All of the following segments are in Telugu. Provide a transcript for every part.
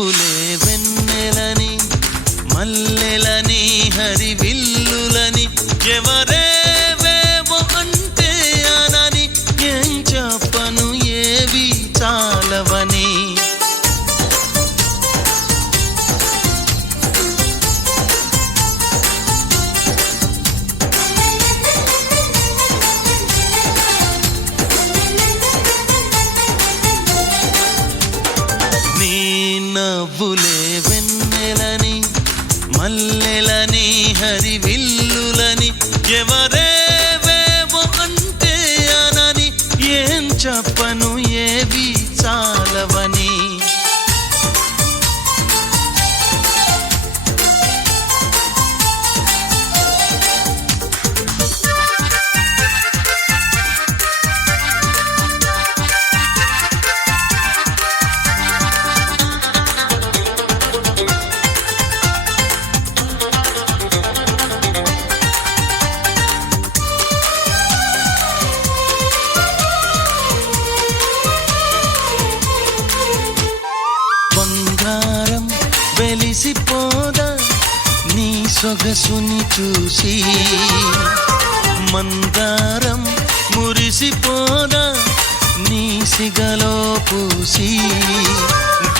నవ్వులే వెన్నెలని మల్లెలని హరివిల్లులని ఎవరేవేవో అంటే అనని ఏం చెప్పను ఏవి చాలవని నవ్వులే వెన్నెలని మల్లెలని హరివిల్లులని ఎవరేవేవో అంటే అనని ఏం చెప్పను ఏవి చాలవని వెలిసిపోదా నీ సొగసుని చూసి మందారం మురిసిపోదా నీ సిగలో పూసి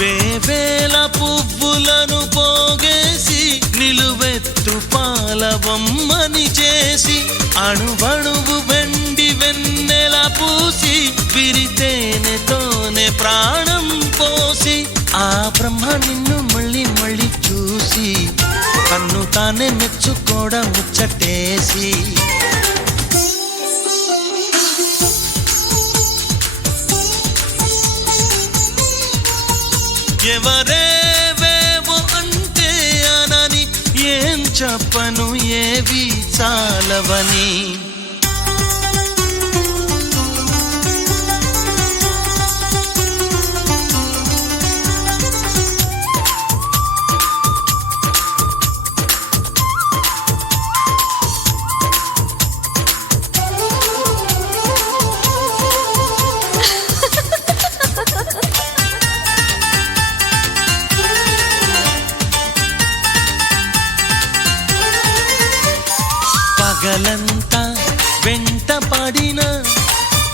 వేవేల పువ్వులను పోగేసి నిలువెత్తు పాలవమ్మని చేసి అణువణువు వెండి వెన్నెల పూసి విరితేనెతోనే ప్రాణం పోసి ఆ బ్రహ్మ నిన్ను మళ్ళీ మళ్ళీ చూసి తన్ను తానే మెచ్చుకోవడం ముచ్చటేసి ఎవరేవేవో అంటే అనని ఏం చెప్పను ఏవి చాలవని పగలంతా వెంట పడిన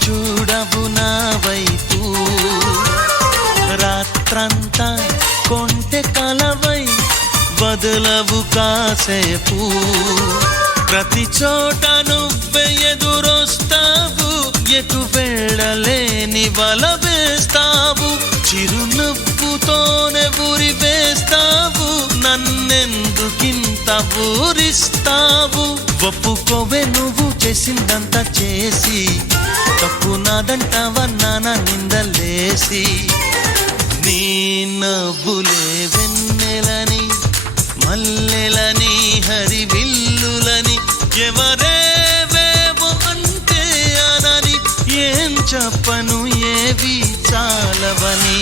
చూడవు నా వైపు రాత్రంతా కొంటె కలవై వదలవు కాసేపు ప్రతి చోట నువ్వే ఎదురొస్తావు ఎటు వెళ్ళలేని వల వేస్తావు చిరునవ్వుతోనే ఊరి వేస్తావు నన్నెందుకింత ఊరిస్తావు ఒప్పుకోవే నువ్వు చేసిందంతా చేసి తప్పు నాదంటావా నాన్న నిందలేసి నీ నవ్వులే వెన్నెలని మల్లెలని హరివిల్లులని ఎవరేవేవో అంటే అనని ఏం చెప్పను ఏవి చాలవని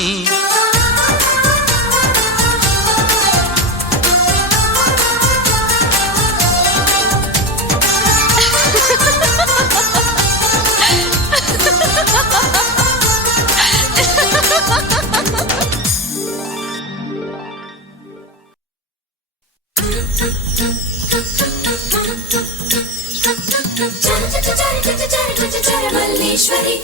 మల్లేశ్వరి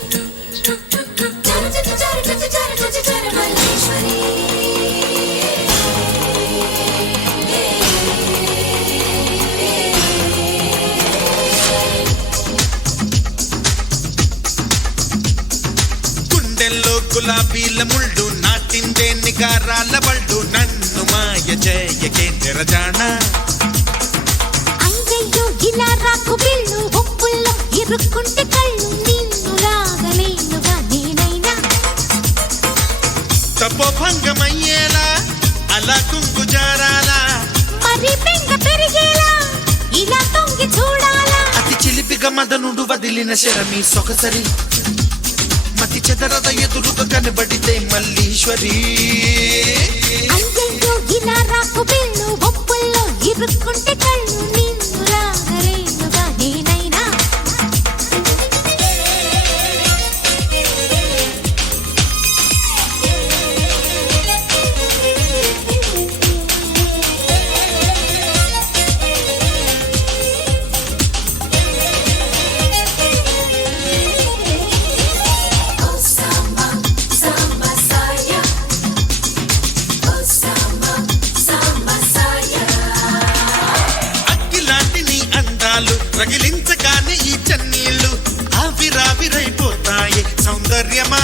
గుండెల్లో గులాబీల ముళ్ళు నాటిందే నిగారాల బళ్ళు నన్ను మాయ చేయకే నిరజాణ అంజయ్యో ఇలా రాకు బిల్లు ఒప్పుల్లో ఇరుక్కుంటే కళ్ళు నిన్ను లాగలేనుగా నేనైనా తపోభంగమయ్యేలా అలా కుంగు జారాలా మరి పెంగ పెరిగేలా ఇలా తొంగి చూడాలా అతి చిలిపిగా మదనుడు వదిలిన శరమి సొగసరి మతి చెదరద ఎదురుగా కనబడితే మల్లీశ్వరి అంజయ్యో ఇలా రాకు బిల్లు ఒప్పుల్లో ఇరుక్కుంటే కళ్ళు నిన్ను లాగలేనుగా నేనైనా రగిలించగానే ఈ చన్నీళ్ళు ఆవిరావిరైపోతాయి సౌందర్యమా.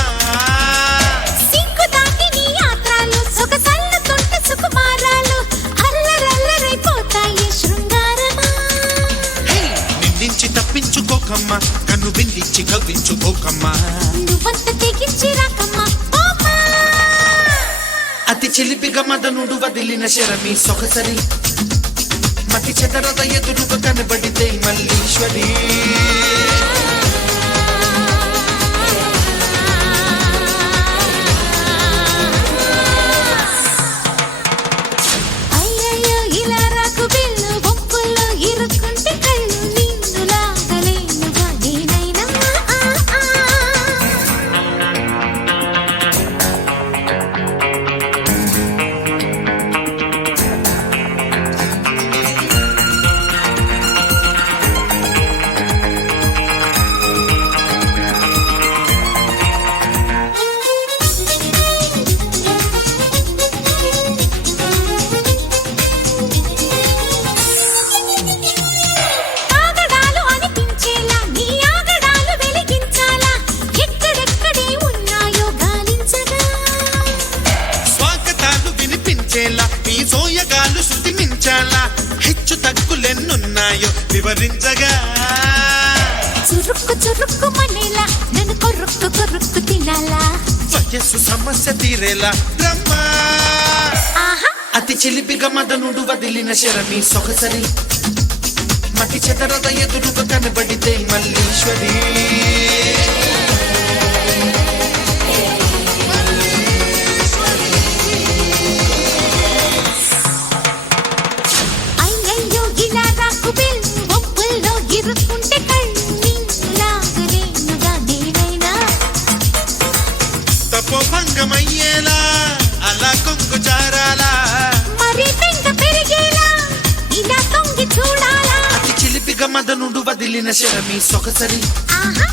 సిగ్గు దాటి నీ యాత్రలు సొగసల్లుతుంటే సుకుమారాలు అల్లరల్లరైపోతాయి శృంగారమా. నిందించి తప్పించుకోకమ్మా, కన్ను బిందించి కవ్వించుకోకమ్మా, నువ్వంత తెగించి రాకమ్మా అతి చిలిపిగా మదనుడు వదిలిన శరమి సొగసరి, మతి చెదరద ఎదురుగా కనబడితే మల్లీశ్వరి. అయ్యయ్యో ఇలా రాకు బిల్లు బొప్పుల్లో ఇరుక్కుంటే కళ్ళు నిన్ను లాగలేనుగా నేనైనా ఆగడాలు అనిపించేలా నీ ఆగడాలు వెలిగించాలా ఎక్కడెక్కడే ఉన్నాయో గాలించగా స్వాగతాలు వినిపించేలా ఈ సోయగాలు శృతి మించాలా హెచ్చు తగ్గులెన్నున్నాయో వివరించగా. చురుక్కు చురుక్కు మనేలా నన్ను కొరుక్కు కొరుక్కు తినాలా వయస్సు సమస్య తీరేలా బ్రహ్మా. ఆహా అతి చిలిపిగా మదనుడు వదిలిన శరమి సొగసరి, మతి చెదరద ఎదురుగా కనబడితే మల్లీశ్వరి. అయ్యయ్యో ఇలా రాకు బిల్లు బొప్పుల్లో ఇరుక్కుంటే కళ్ళు నిన్ను లాగలేనుగా నేనైనా తపోభంగమయ్యేలా అలా కొంగు జారాలా, మరి పెంక పెరిగేలా ఇలా తొంగి చూడాలా అతి చిలిపిగా మదనుడు వదిలిన శరమి సొగసరి, ఆహా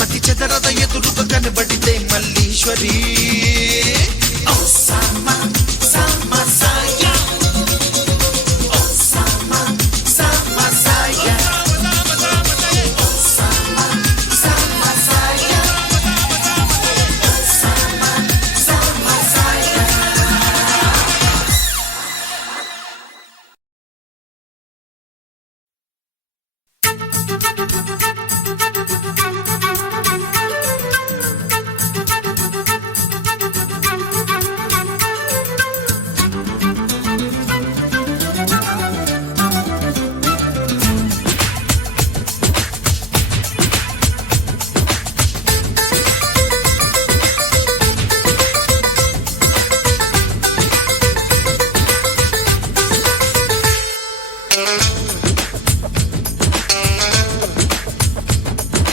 మతి చెదరద ఎదురుగా కనబడితే మల్లీశ్వరి. ఓ సామా సామా సాయా, ఓ సామా సామా సాయా, ఓ సామా సామా సాయా, ఓ సామా సామా సాయా.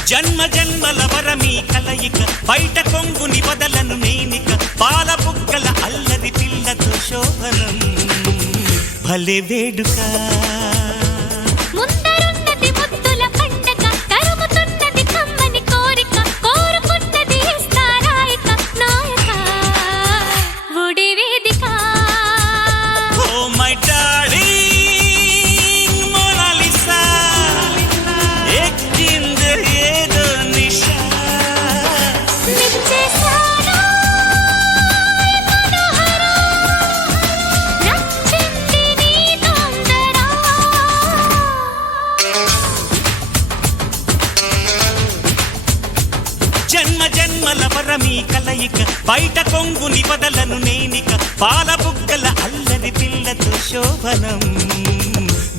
జన్మ జన్మల వరమీ కలయిక బయట కొంగుని వదలను నేనిక పాల బుగ్గల అల్లరి పిల్లతో శోభనం భలే వేడుక ముందరున్నది ముద్దుల పండగ తరుముతున్నది కమ్మని కోరిక కోరుకున్నది ఇస్తారాయిక నాయక ఒడి వేదిక ఓ మై డార్లింగ్ మోనాలిసా ఎక్కింది ఏదో నిషా నిచ్చేసాను మనోహర నచ్చింది నీ తొందర జన్మ జన్మల వరమీ కలయిక బయట కొంగుని వదలను నేనిక పాల బుగ్గల అల్లరి పిల్లతో శోభనం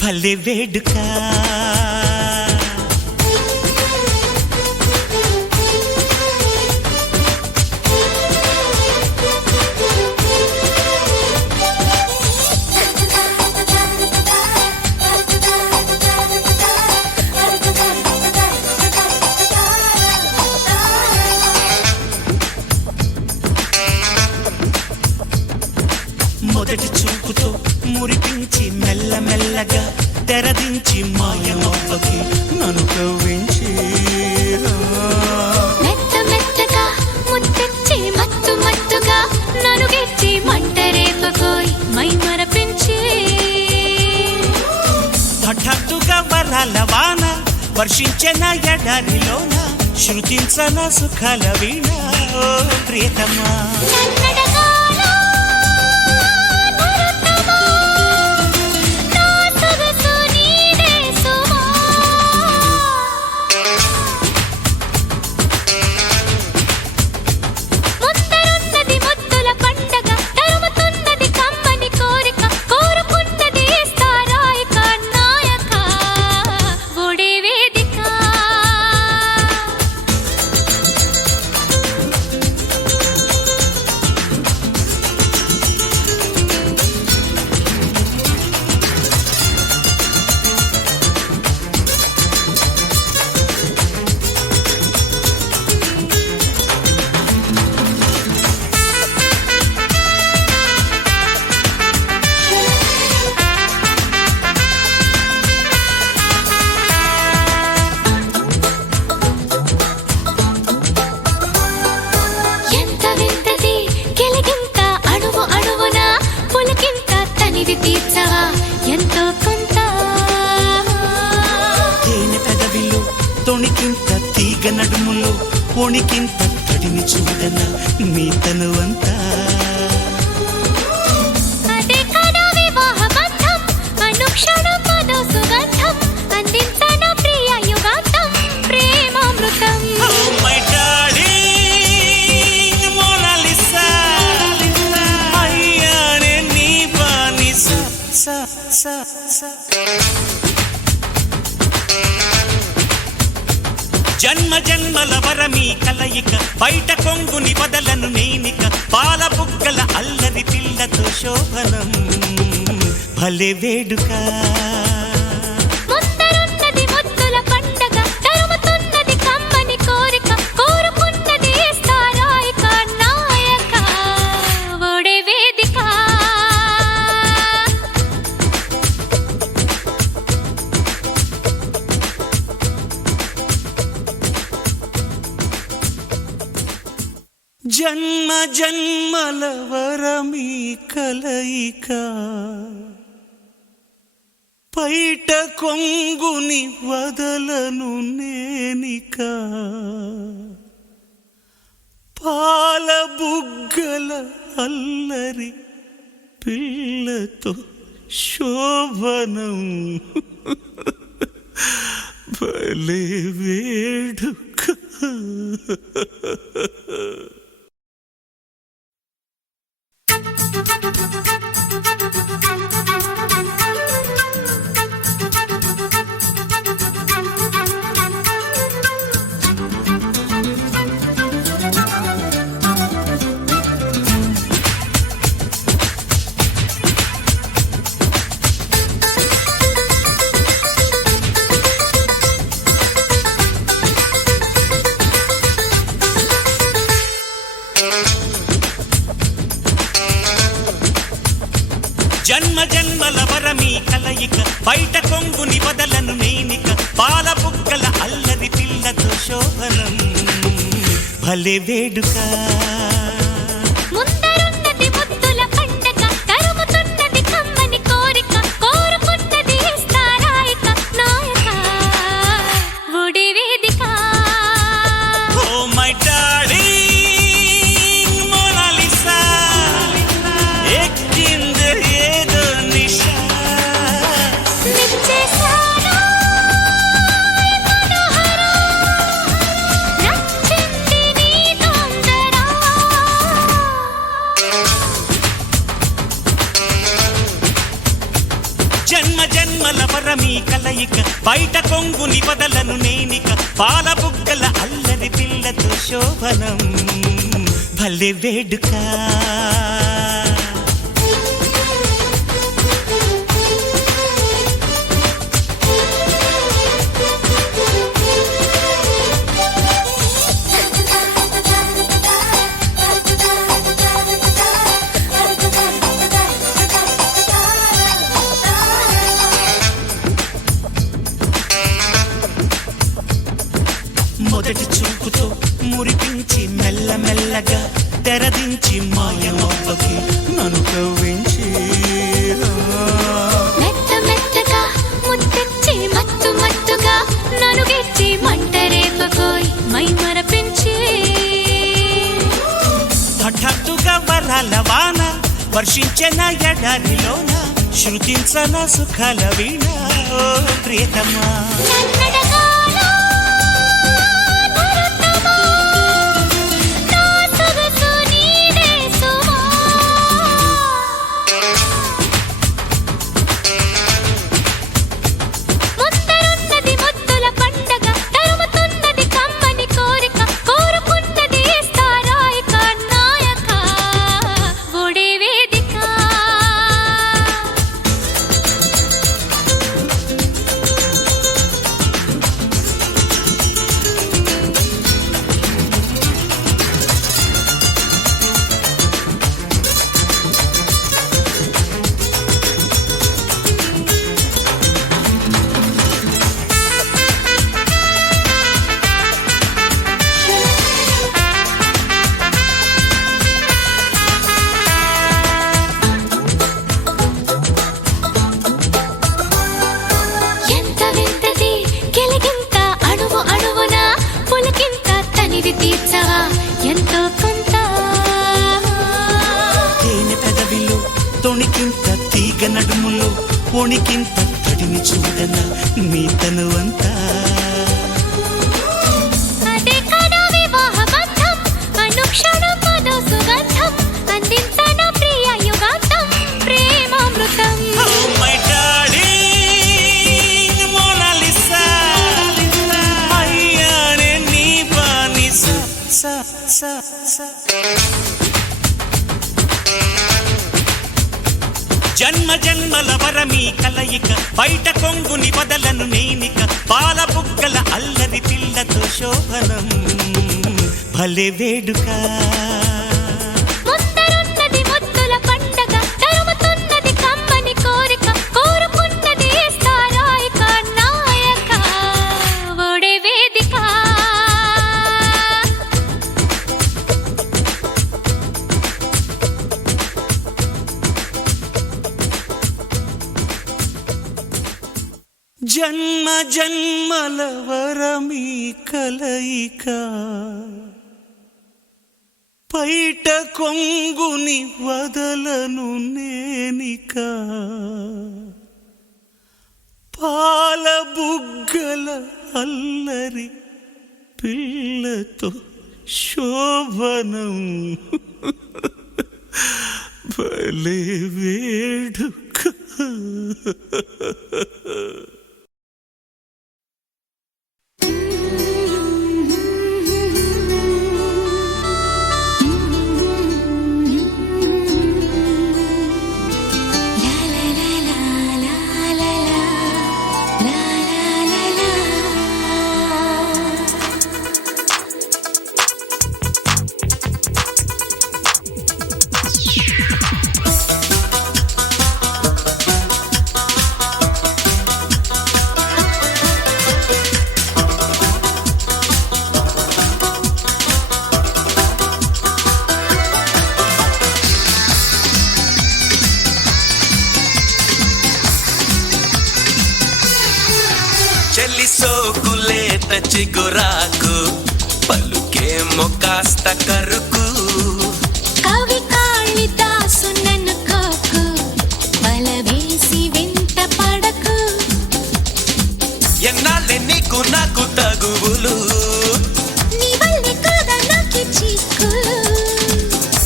భలే వేడుక మొదటి చూపుతో మురిపించి మెల్లమెల్లగా తెరదించి మాయమవ్వకి నన్ను కవ్వించి మెత్త మెత్తగా ముద్దెచ్చి మత్తు మత్తుగా నన్ను గెచ్చి మంట రేపకోయి మై మరపించి హద్దుగా వరాల వాన వర్షించిన ఎడారిలోన శృతించన సుఖాల వీణ ఓ ప్రియతమా నన్నడగాలో నరతమా నా సొగసు నీదే సుమా ముందరున్నది ముద్దుల పండగ తరుముతున్నది కమ్మని కోరిక కోరుకున్నది స్థారాయిక నాయక ఒడే వేదిక ఎంత వింతది కెలిగింత అణువు అణువున పులకింత తనివి తీర్చవా ఎంతో కొంత తేనె పెదవిలో తొణికింత తీగ నడుములో ఒణికింత తడిని చూడన నీ తనువంతా అదే కదా వివాహ బంధం అనుక్షణం మధు సుగంధం అందించన ప్రియ యుగాంతం ప్రేమామృతం Oh my darling, Mona Lisa. అయ్యానే నీ బానిస స స స. జన్మ జన్మల వరమీ కలయిక బయట కొంగుని వదలను నేనిక పాల బుగ్గల అల్లరి పిల్లతో శోభనం భలే వేడుక ముందరున్నది ముద్దుల పండగ తరుముతున్నది కమ్మని కోరిక కోరుకున్నది స్థారాయిక నాయక ఒడే వేదిక జన్మ జన్మల వరమీ కలయిక పైట కొంగుని వదలను నేనిక పాల బుగ్గల అల్లరి పిల్లతో శోభనం భలే వేడుక జన్మ జన్మల వరమీ కలయిక బయట కొంగుని వదలను నేనిక పాల బుగ్గల అల్లరి పిల్లతో శోభనం భలే వేడుక ముందరున్నది ముద్దుల పండగ తరుముతున్నది కమ్మని కోరిక కోరుకున్నది స్థారాయిక నాయక ఒడే వేదిక oh my darling Mona Lisa ఎక్కింది ఏదో నిషా నిచ్చేసాను మనోహర నచ్చింది నీ తొందర జన్మ జన్మల వరమీ కలయిక బయట కొంగుని వదలను నేనిక పాల బుగ్గల అల్లరి పిల్లతో శోభనం భలే వేడుక మొదటి చూపుతో మురిపించి మెల్లమెల్లగా తెరదించి మాయమవ్వకి నన్ను కవ్వించి మెత్త మెత్తగా ముద్దెచ్చి వర్షించిన ఎడారిలోన శృతించన సుఖాల వీణ ఓ ప్రియతమా నన్నడగాలో నరతమా నా సొగసు నీదే సుమా ముందరున్నది ముద్దుల పండగ తరుముతున్నది కమ్మని కోరిక కోరుకున్నది స్తారాయిక నాయక ఒడే వేదిక ఎంత వింతది కెలిగింత అణువు అణువున పులకింత తనివి తీర్చవా ఎంతో కొంత తేనె పెదవిలో తొణికింత తీగ నడుములో పొణికింత తడిని చూడన నీ తనువంతా అదే కదా వివాహ బంధం అనుక్షణం మధు సుగంధం అందించను ప్రియ యుగాంతం ప్రేమామృతం Oh my darling, Mona Lisa. అయ్యానే నీ బానిస స స స. జన్మ జన్మల వరమీ కలయిక బయట కొంగుని వదలను నేనిక పాల బుగ్గల అల్లరి పిల్లతో శోభనం భలే వేడుక ముందరున్నది ముద్దుల పండగ తరుముతున్నది కమ్మని కోరిక కోరుకున్నది స్తారాయిక నాయక ఒడే వేదిక జన్మ జన్మల వరమీ కలయిక పైట కొంగుని వదలను నేనిక పాల బుగ్గల అల్లరి పిల్లతో శోభనం భలే వేడుక చెల్లి సోకులేత చిగురాకు పలుకేమో కాస్త కరుకు కవి కాళిదాసు నన్ను కోకు బలవేసి వెంట పడకు ఎన్నాళ్ళే నీకు నాకు తగువులు నీ వల్లే కాదా నాకి చీకు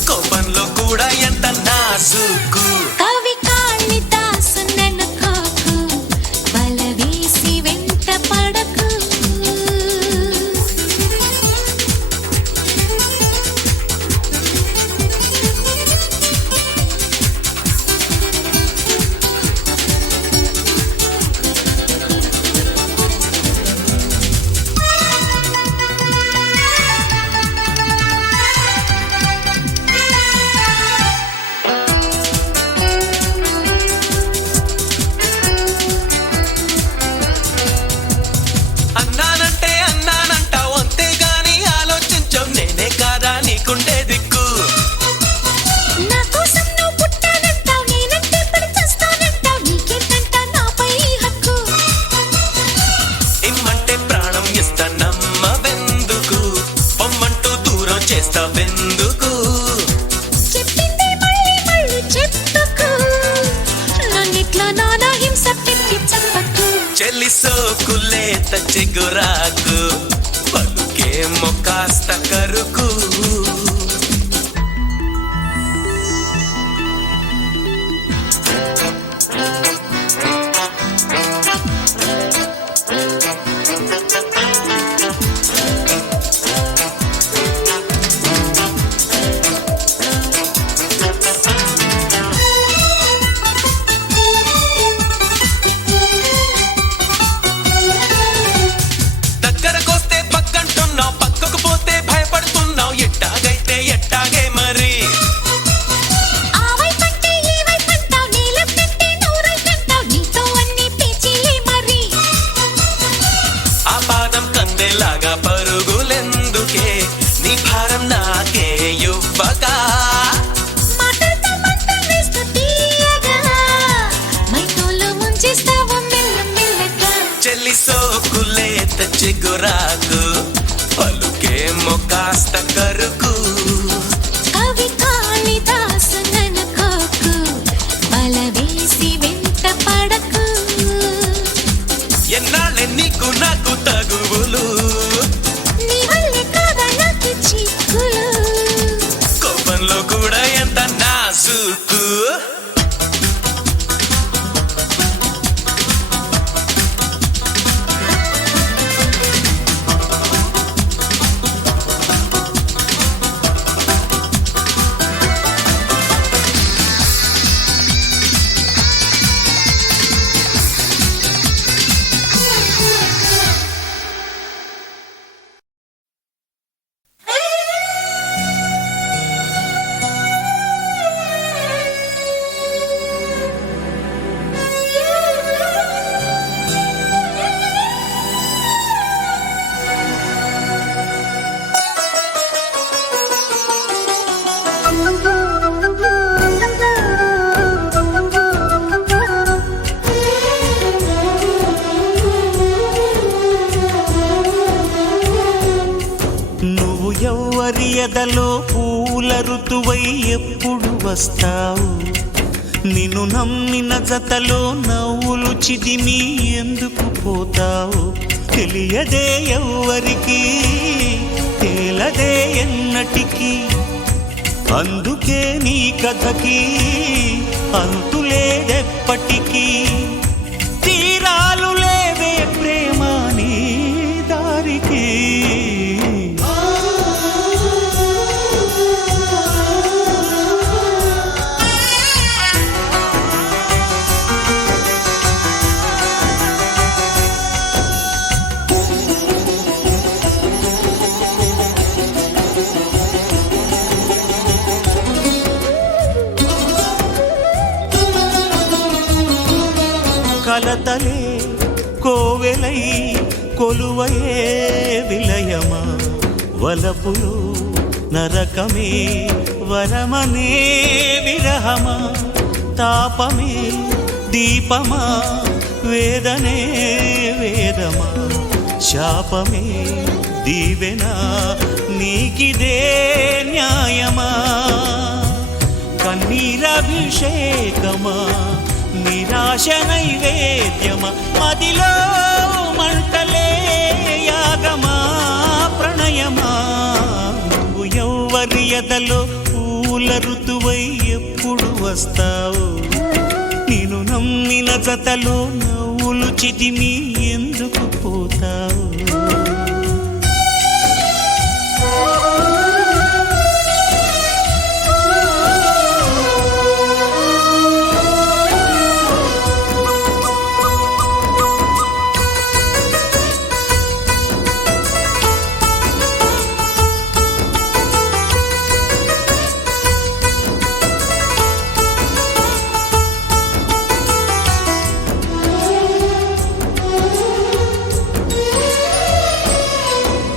కోపంలో కూడా ఎంత నాసుకు కవి కాళిదాసు నన్ను కోకు బలవేసి వెంట పడకు లేత చిగురాకు పలుకేమో కాస్త కరుకు దగ్గరకొస్తే పక్కంటున్నావు పక్కకు పోతే భయపడుతున్నావు ఎట్టాగైతే ఎట్టాగే మరి ఆ వైపంటే ఈ వైపంటావ్ నీలెంతంటే నూరైతంటావ్ నీతో అన్ని పేచీలే మరి ఆ పాదం కందెలాగా పరుగులెందుకే నీ భారం నాకే ఇవ్వగా మాటలతో మంటలు వేస్తూ తీయగా మైకంలో ముంచేస్తావు మెల్లమెల్లగా చెల్లి సోకులేత చిగురాకు పలుకేమో కాస్త కరుకు కవి కాళిదాసు ననుకోకు బల వేసి వెంట పడకు ఎన్నాళ్ళే నీకు నాకు తగువులు నీ వల్లే కాదా నాకు చిక్కులు కోపంలో కూడా ఎంత నాజుకు నువ్వు ఎవ్వరి ఎదలో పూల ఋతువై ఎప్పుడు వస్తావు నిన్ను నమ్మిన జతలో నవ్వులు చిదిమి ఎందుకు పోతావు తెలియదే ఎవ్వరికి తేలదే ఎన్నటికి అందుకే నీ కథకి అంతులేదెప్పటికీ తీరాలు లేవే ప్రేమ నీ దారికి కలతలే కోవెలై కొలువయే విలయమా వలపులు నరకమే వరమనే విరహమా తాపమే దీపమా వేదనే వేదమా శాపమే దీవెనా నీకిదే న్యాయమా కన్నీరభిషేకమా నిరాశ నైవేద్యమా మదిలో మంటలే యాగమా ప్రణయమా నువ్వు ఎవ్వరి ఎదలో పూల ఋతువై ఎప్పుడు వస్తావు నేను నమ్మిన జతలో నవ్వులు చిదిమి ఎందుకు పోతావు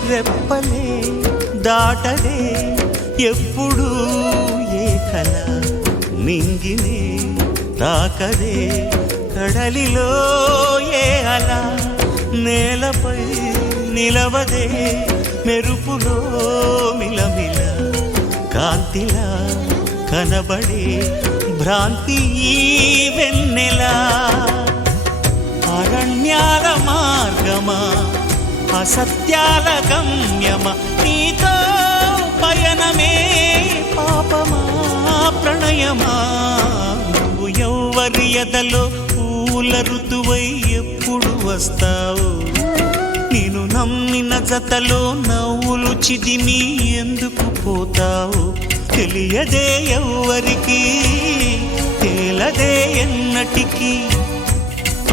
రెప్పలే దాటలే ఎప్పుడు ఏ కల నింగినే తాకదే కడలిలో ఏ అల నేలపై నిలవదే మెరుపులో మిలమిల కాంతిలా కనబడే భ్రాంతి ఈ వెన్నెల అరళ అరణ్యాల మార్గమా అసత్యాల గమ్యమా నీతో పయనమే పాపమా ప్రణయమా నువ్వు ఎవ్వరి ఎదలో పూల ఋతువై ఎప్పుడు వస్తావు నేను నమ్మిన జతలో నవ్వులు చిదిమి ఎందుకు పోతావు తెలియదే ఎవ్వరికి తేలదే ఎన్నటికీ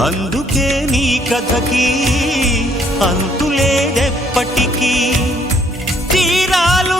అందుకే నీ కథకి అంతులేదెప్పటికీ తీరాలు